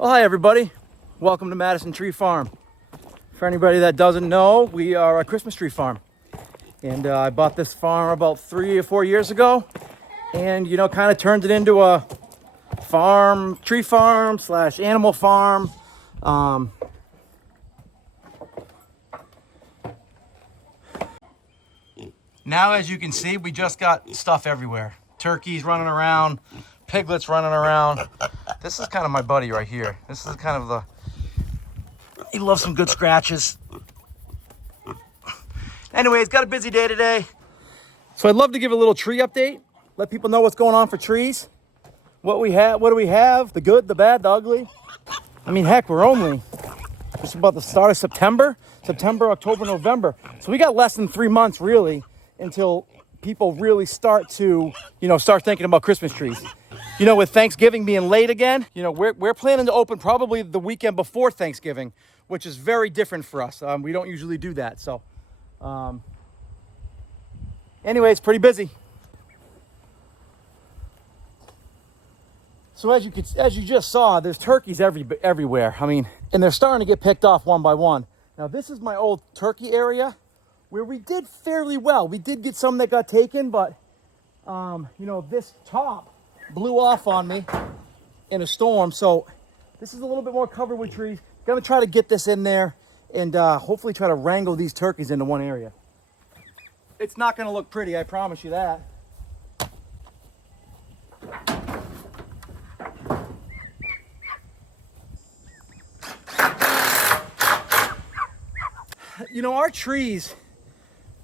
Well, hi everybody. Welcome to Madison Tree Farm. For anybody that doesn't know, we are a Christmas tree farm. And I bought this farm about 3 or 4 years ago. And, kind of turned it into a tree farm / animal farm. Now, as you can see, we just got stuff everywhere. Turkeys running around, piglets running around. This is kind of my buddy right here. This is kind of he loves some good scratches. Anyways, got a busy day today. So I'd love to give a little tree update. Let people know what's going on for trees. What do we have? The good, the bad, the ugly. I mean, heck, we're only just about the start of September, October, November. So we got less than 3 months really until people really start to, start thinking about Christmas trees. With Thanksgiving being late again, we're planning to open probably the weekend before Thanksgiving, which is very different for us. We don't usually do that. So anyway, it's pretty busy. So as you just saw, there's turkeys everywhere. I mean, and they're starting to get picked off one by one. Now, this is my old turkey area where we did fairly well. We did get some that got taken, but this top blew off on me in a storm. So this is a little bit more covered with trees. Gonna try to get this in there and hopefully try to wrangle these turkeys into one area. It's not gonna look pretty, I promise you that. Our trees,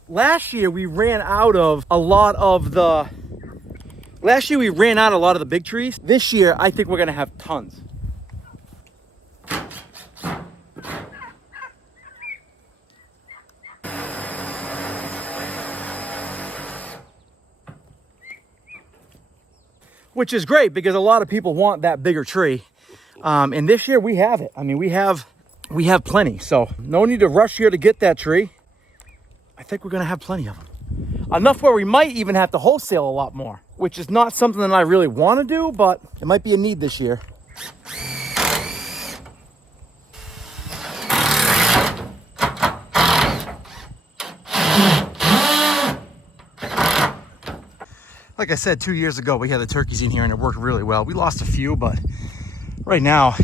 last year we ran out a lot of the big trees. This year, I think we're gonna have tons. Which is great because a lot of people want that bigger tree. And this year we have it. I mean, we have plenty. So no need to rush here to get that tree. I think we're gonna have plenty of them. Enough where we might even have to wholesale a lot more, which is not something that I really want to do, but it might be a need this year. Like I said, 2 years ago, we had the turkeys in here and it worked really well. We lost a few, but right now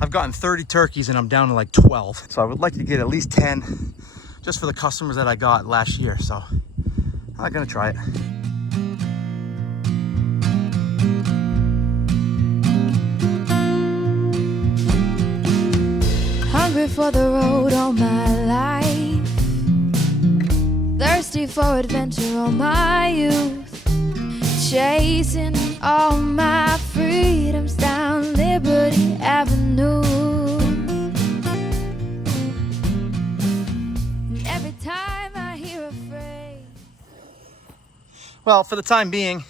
I've gotten 30 turkeys and I'm down to like 12. So I would like to get at least 10 just for the customers that I got last year. So I'm gonna try it. Hungry for the road all my life, thirsty for adventure all my youth, chasing all my freedoms down Liberty Avenue. And every time I hear a phrase. Well, for the time being,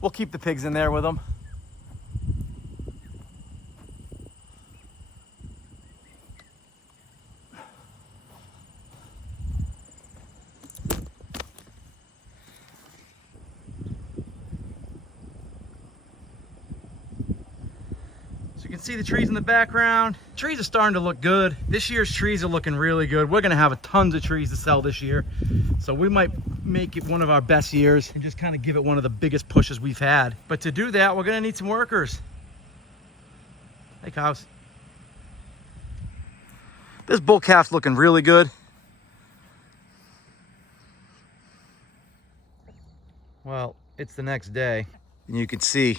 we'll keep the pigs in there with them. You can see the trees in the background. Trees are starting to look good. This year's trees are looking really good. We're gonna have tons of trees to sell this year. So we might make it one of our best years and just kind of give it one of the biggest pushes we've had. But to do that, we're gonna need some workers. Hey, cows. This bull calf's looking really good. Well, it's the next day and you can see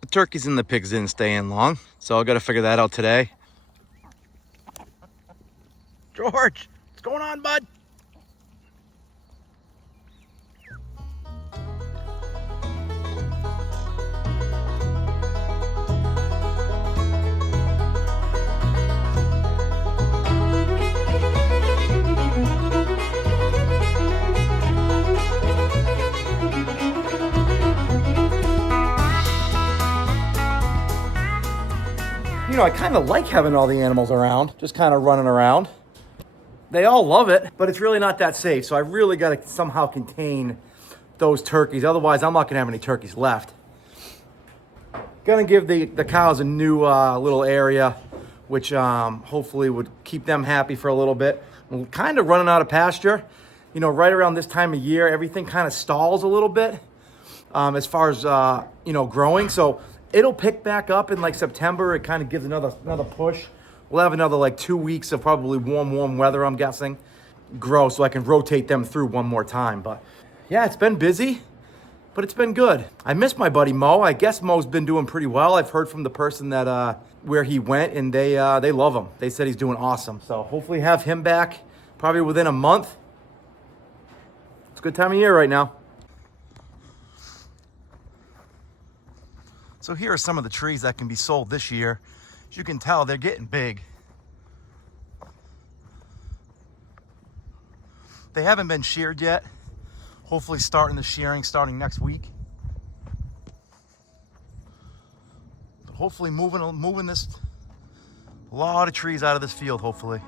the turkeys and the pigs didn't stay in long, so I got to figure that out today. George, what's going on, bud? I kind of like having all the animals around, just kind of running around. They all love it, but it's really not that safe. So I really got to somehow contain those turkeys. Otherwise, I'm not going to have any turkeys left. Gonna give the cows a new little area, which hopefully would keep them happy for a little bit. We're kind of running out of pasture. You know, right around this time of year, everything kind of stalls a little bit as far as, you know, growing. So it'll pick back up in like September. It kind of gives another push. We'll have another like 2 weeks of probably warm weather, I'm guessing, grow, so I can rotate them through one more time. But yeah, it's been busy, but it's been good. I miss my buddy Mo. I guess Mo's been doing pretty well. I've heard from the person that where he went, and they love him. They said he's doing awesome. So hopefully have him back probably within a month. It's a good time of year right now. So here are some of the trees that can be sold this year. As you can tell, they're getting big. They haven't been sheared yet. Hopefully starting the shearing starting next week. But hopefully moving this, a lot of trees out of this field, hopefully.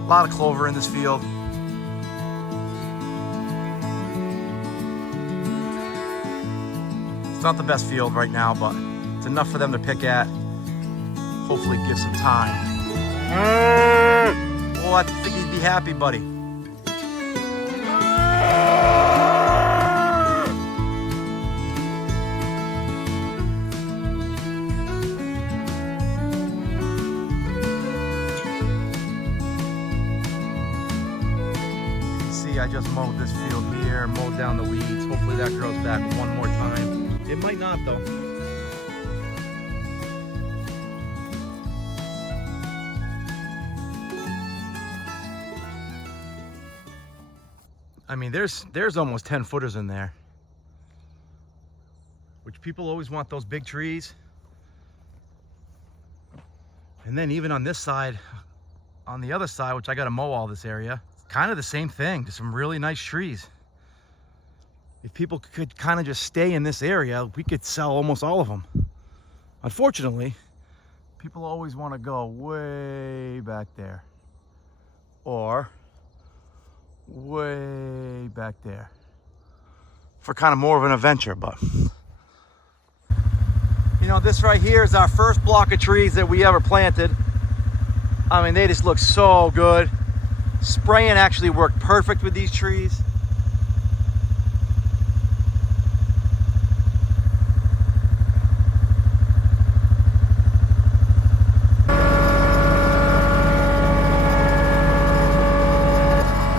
A lot of clover in this field. It's not the best field right now, but it's enough for them to pick at. Hopefully give some time. Well, I think he'd be happy, buddy. I just mowed this field here, mowed down the weeds. Hopefully that grows back one more time. It might not though. I mean, there's almost 10 footers in there, which people always want those big trees. And then even on this side, on the other side, which I got to mow all this area, kind of the same thing, just some really nice trees. If people could kind of just stay in this area, we could sell almost all of them. Unfortunately, people always want to go way back there or way back there for kind of more of an adventure. But you know, this right here is our first block of trees that we ever planted. I mean, they just look so good. Spraying actually worked perfect with these trees.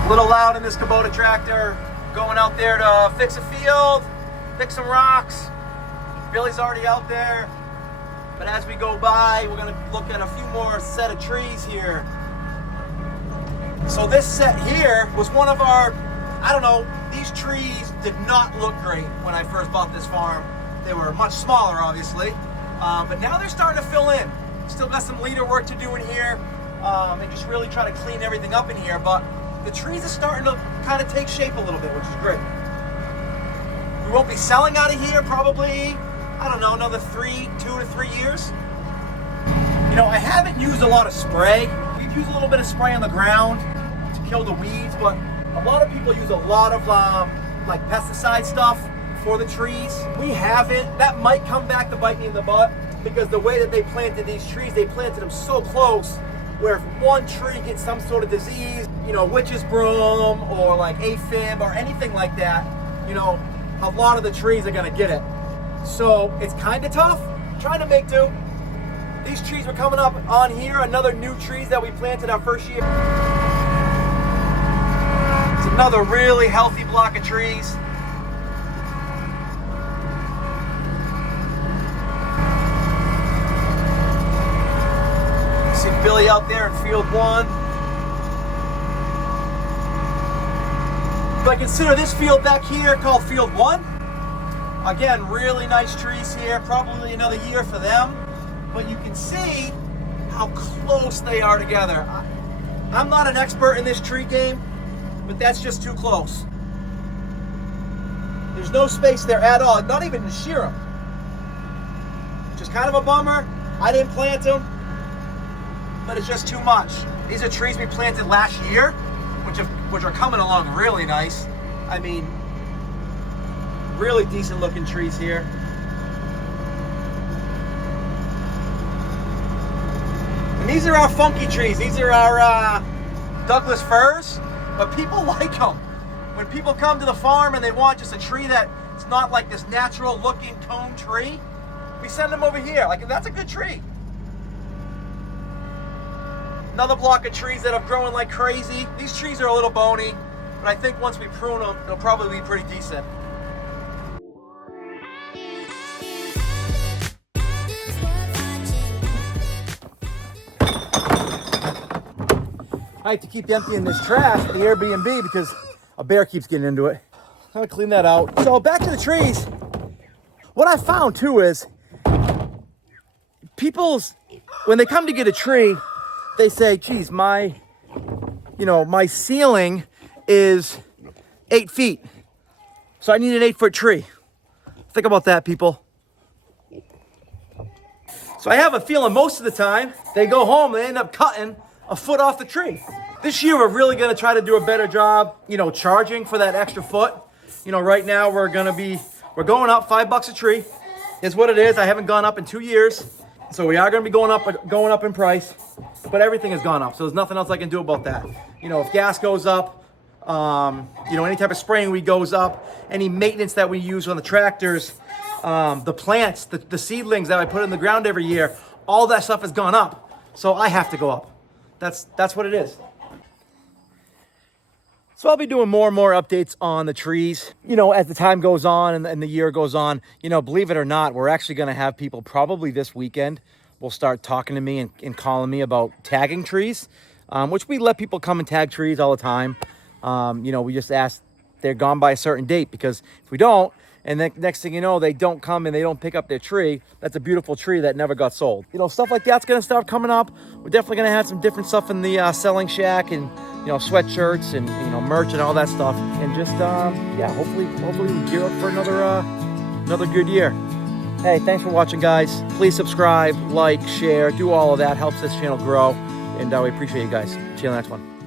A little loud in this Kubota tractor, going out there to fix a field, fix some rocks. Billy's already out there. But as we go by, we're gonna look at a few more set of trees here. So this set here was one of our, I don't know, these trees did not look great when I first bought this farm. They were much smaller, obviously, but now they're starting to fill in. Still got some leader work to do in here, and just really try to clean everything up in here, but the trees are starting to kind of take shape a little bit, which is great. We won't be selling out of here probably, I don't know, another 2 to 3 years. You know, I haven't used a lot of spray. We've used a little bit of spray on the ground to kill the weeds, but a lot of people use a lot of like pesticide stuff for the trees. We haven't. That might come back to bite me in the butt because the way that they planted these trees, they planted them so close where if one tree gets some sort of disease, you know, witch's broom or like aphid or anything like that, you know, a lot of the trees are gonna get it. So it's kind of tough trying to make do. These trees were coming up on here, another new trees that we planted our first year. It's another really healthy block of trees. See Billy out there in field 1. So I consider this field back here called field 1. Again, really nice trees here, probably another year for them. But you can see how close they are together. I'm not an expert in this tree game, but that's just too close. There's no space there at all, not even to shear them. Which is kind of a bummer. I didn't plant them. but it's just too much. These are trees we planted last year, which are coming along really nice. I mean, really decent looking trees here. And these are our funky trees. These are our Douglas firs, but people like them. When people come to the farm and they want just a tree that's not like this natural looking cone tree, we send them over here. Like, that's a good tree. Another block of trees that have grown like crazy. These trees are a little bony, but I think once we prune them, they'll probably be pretty decent. I have to keep emptying this trash at the Airbnb because a bear keeps getting into it. I'm gonna clean that out. So back to the trees. What I found too is when they come to get a tree, they say, geez, my ceiling is 8 feet. So I need an 8-foot tree. Think about that, people. So I have a feeling most of the time they go home and they end up cutting a foot off the tree. This year we're really gonna try to do a better job, charging for that extra foot. Right now we're going up $5 a tree. Is what it is. I haven't gone up in 2 years. So we are going to be going up in price, but everything has gone up. So there's nothing else I can do about that. If gas goes up, any type of spraying weed goes up, any maintenance that we use on the tractors, the plants, the seedlings that I put in the ground every year, all that stuff has gone up. So I have to go up. That's what it is. So I'll be doing more and more updates on the trees, as the time goes on and the year goes on. Believe it or not, we're actually going to have people probably this weekend will start talking to me and calling me about tagging trees, which we let people come and tag trees all the time. We just ask they're gone by a certain date, because if we don't, and then next thing you know, they don't come and they don't pick up their tree, that's a beautiful tree that never got sold. Stuff like that's going to start coming up. We're definitely going to have some different stuff in the selling shack, and sweatshirts and merch and all that stuff, and just hopefully we gear up for another good year. Hey, thanks for watching, guys. Please subscribe, like, share, do all of that. Helps this channel grow, and we appreciate you guys. See you on the next one.